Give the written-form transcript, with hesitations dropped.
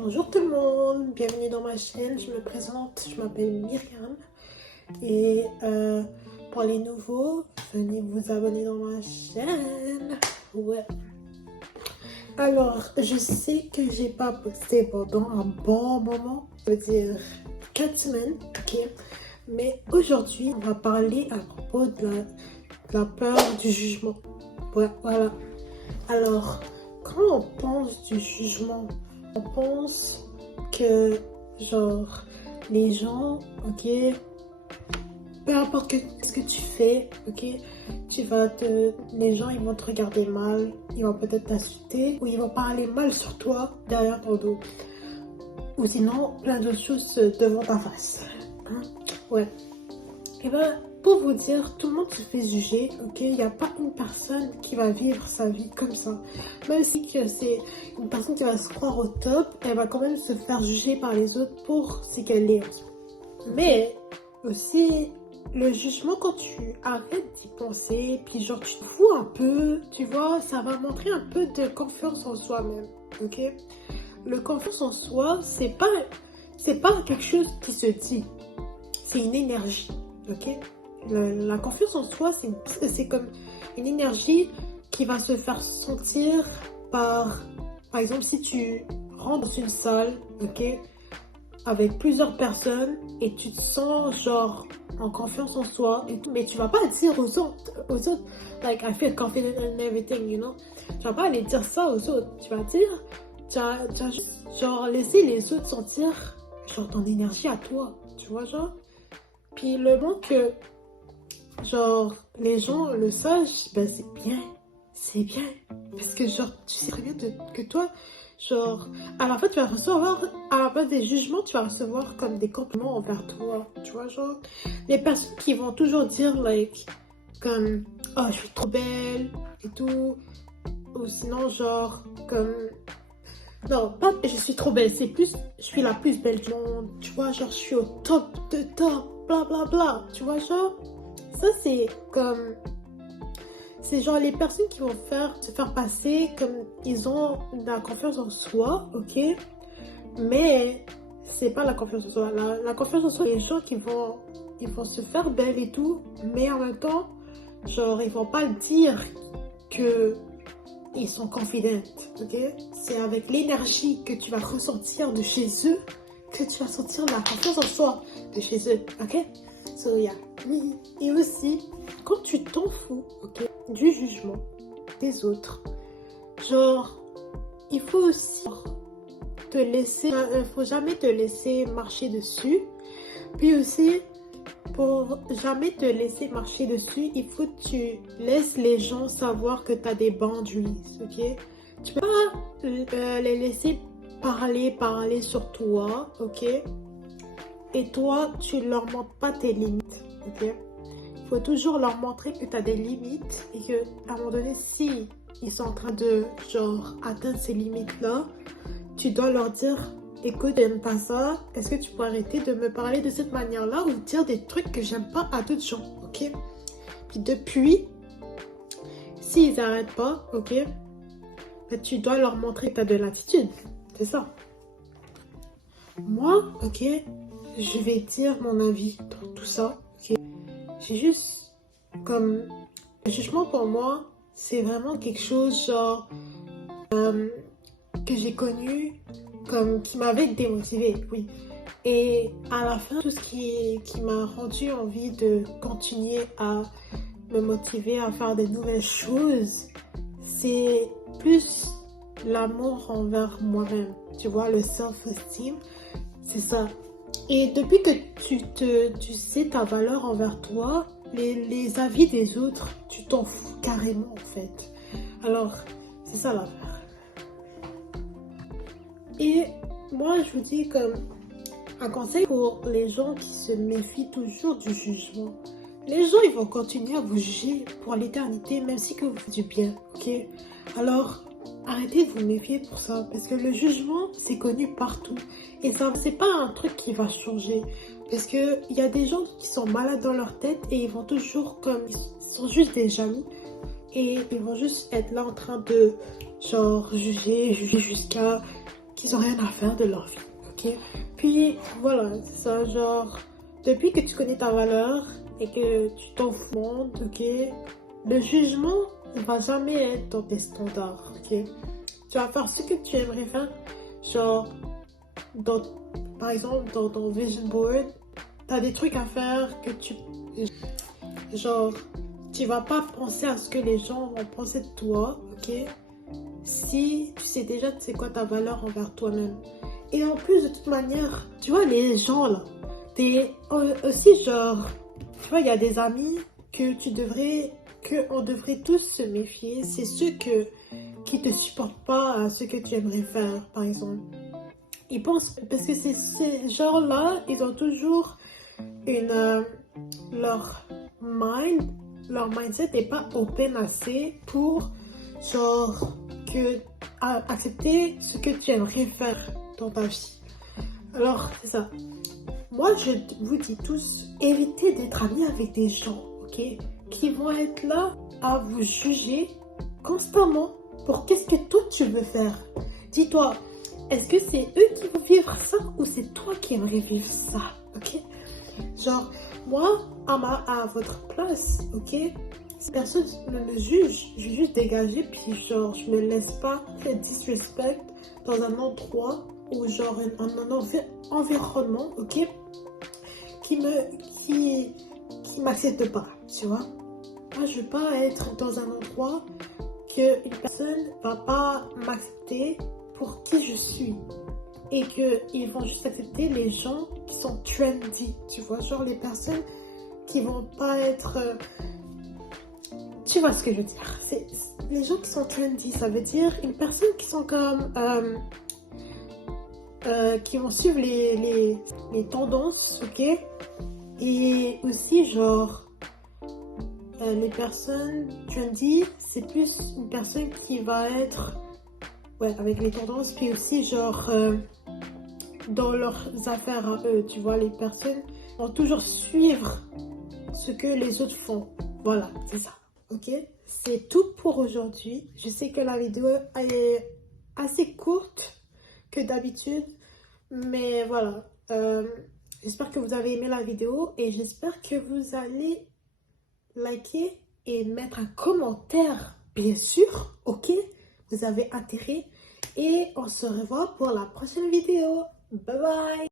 Bonjour tout le monde, bienvenue dans ma chaîne, je me présente, je m'appelle Myriam et pour les nouveaux, venez vous abonner dans ma chaîne. Ouais. Alors, je sais que j'ai pas posté pendant un bon moment, je veux dire 4 semaines, ok, mais aujourd'hui on va parler à propos de la peur du jugement. Ouais, voilà. Alors, quand on pense du jugement, on pense que, genre, les gens, ok, peu importe ce que tu fais, ok, les gens, ils vont te regarder mal, ils vont peut-être t'insulter, ou ils vont parler mal sur toi, derrière ton dos. Ou sinon, plein d'autres choses devant ta face. Hein? Ouais. Et ben, pour vous dire, tout le monde se fait juger, ok? Il n'y a pas une personne qui va vivre sa vie comme ça. Même si que c'est une personne qui va se croire au top, elle va quand même se faire juger par les autres pour ce qu'elle est. Mais aussi, le jugement, quand tu arrêtes d'y penser, puis genre tu te fous un peu, tu vois, ça va montrer un peu de confiance en soi-même, ok? Le confiance en soi, c'est pas quelque chose qui se dit, c'est une énergie. Ok, la confiance en soi, c'est comme une énergie qui va se faire sentir par exemple, si tu rentres dans une salle, ok, avec plusieurs personnes et tu te sens genre en confiance en soi et tout, mais tu vas pas dire aux autres, like I feel confident in everything, you know, tu vas pas aller dire ça aux autres, tu vas dire, tu vas juste genre laisser les autres sentir genre ton énergie à toi, tu vois, genre. Puis le moment que, genre, les gens le sachent, ben c'est bien. Parce que, genre, tu sais très bien que toi, genre, à la fois, tu vas recevoir, à la place des jugements, tu vas recevoir comme des compliments envers toi, tu vois, genre. Les personnes qui vont toujours dire, like, comme, oh, je suis trop belle, et tout, ou sinon, genre, comme, non, pas je suis trop belle, c'est plus je suis la plus belle du monde, tu vois, genre je suis au top de top, bla bla bla, tu vois, genre, ça c'est comme, c'est genre les personnes qui vont se faire passer comme ils ont de la confiance en soi, ok, mais c'est pas la confiance en soi, la confiance en soi, les gens ils vont se faire belle et tout, mais en même temps, genre ils vont pas dire que ils sont confidents, ok? C'est avec l'énergie que tu vas ressentir de chez eux que tu vas sentir la confiance en soi de chez eux, ok? So yeah. Et aussi, quand tu t'en fous, ok, du jugement des autres, genre, il faut aussi faut jamais te laisser marcher dessus. Puis aussi, pour jamais te laisser marcher dessus, il faut que tu laisses les gens savoir que tu as des boundaries, ok? Tu peux pas les laisser parler sur toi, ok? Et toi, tu leur montres pas tes limites, ok? Il faut toujours leur montrer que tu as des limites et que à un moment donné, si ils sont en train de, genre, atteindre ces limites-là, tu dois leur dire: écoute, j'aime pas ça, est-ce que tu peux arrêter de me parler de cette manière-là ou dire des trucs que j'aime pas à d'autres gens, ok? Puis depuis, s'ils n'arrêtent pas, ok, ben tu dois leur montrer que tu as de l'attitude, c'est ça. Moi, ok, je vais dire mon avis dans tout ça, ok? J'ai juste, comme, le jugement pour moi, c'est vraiment quelque chose, genre, que j'ai connu comme qui m'avait démotivée, oui. Et à la fin, tout ce qui m'a rendu envie de continuer à me motiver à faire de nouvelles choses, c'est plus l'amour envers moi-même. Tu vois, le self-esteem, c'est ça. Et depuis que tu sais ta valeur envers toi, les avis des autres, tu t'en fous carrément en fait. Alors, c'est ça l'affaire. Et moi, je vous dis comme un conseil pour les gens qui se méfient toujours du jugement. Les gens, ils vont continuer à vous juger pour l'éternité, même si que vous faites du bien, ok? Alors, arrêtez de vous méfier pour ça, parce que le jugement, c'est connu partout. Et ça, c'est pas un truc qui va changer. Parce que il y a des gens qui sont malades dans leur tête et ils vont toujours comme, ils sont juste des jaloux. Et ils vont juste être là en train de, genre, juger jusqu'à qu'ils ont rien à faire de leur vie, ok? Puis voilà, c'est ça, genre, depuis que tu connais ta valeur et que tu t'offres au monde, ok? Le jugement ne va jamais être dans tes standards, ok? Tu vas faire ce que tu aimerais faire, genre, par exemple, dans ton vision board, tu as des trucs à faire que genre, tu vas pas penser à ce que les gens vont penser de toi, ok? Si tu sais déjà c'est quoi ta valeur envers toi-même. Et en plus, de toute manière, tu vois, les gens là, t'es aussi genre, tu vois, il y a des amis on devrait tous se méfier. C'est ceux qui te supportent pas à ce que tu aimerais faire, par exemple. Ils pensent, parce que ces gens-là, ils ont toujours leur mindset n'est pas open assez pour, genre, accepter ce que tu aimerais faire dans ta vie. Alors, c'est ça. Moi, je vous dis tous, évitez d'être amis avec des gens, ok, qui vont être là à vous juger constamment pour qu'est-ce que toi tu veux faire. Dis-toi, est-ce que c'est eux qui vont vivre ça ou c'est toi qui aimerais vivre ça, ok? Genre, moi, à votre place, ok? Si personne ne me juge, je vais juste dégager, puis genre, je me laisse pas faire disrespect dans un endroit ou genre un environnement, ok? Qui m'accepte pas, tu vois? Moi, je veux pas être dans un endroit qu'une personne va pas m'accepter pour qui je suis. Et qu'ils vont juste accepter les gens qui sont trendy, tu vois, genre les personnes qui vont pas être... tu vois ce que je veux dire. C'est les gens qui sont trendy, ça veut dire une personne qui sont comme... qui vont suivre les tendances, ok? Et aussi, genre, les personnes trendy, c'est plus une personne qui va être... ouais, avec les tendances, puis aussi, genre... dans leurs affaires à eux, tu vois, les personnes vont toujours suivre ce que les autres font. Voilà, c'est ça, ok? C'est tout pour aujourd'hui. Je sais que la vidéo est assez courte que d'habitude, mais voilà. J'espère que vous avez aimé la vidéo et j'espère que vous allez liker et mettre un commentaire, bien sûr, ok? Vous avez intérêt et on se revoit pour la prochaine vidéo. Bye bye.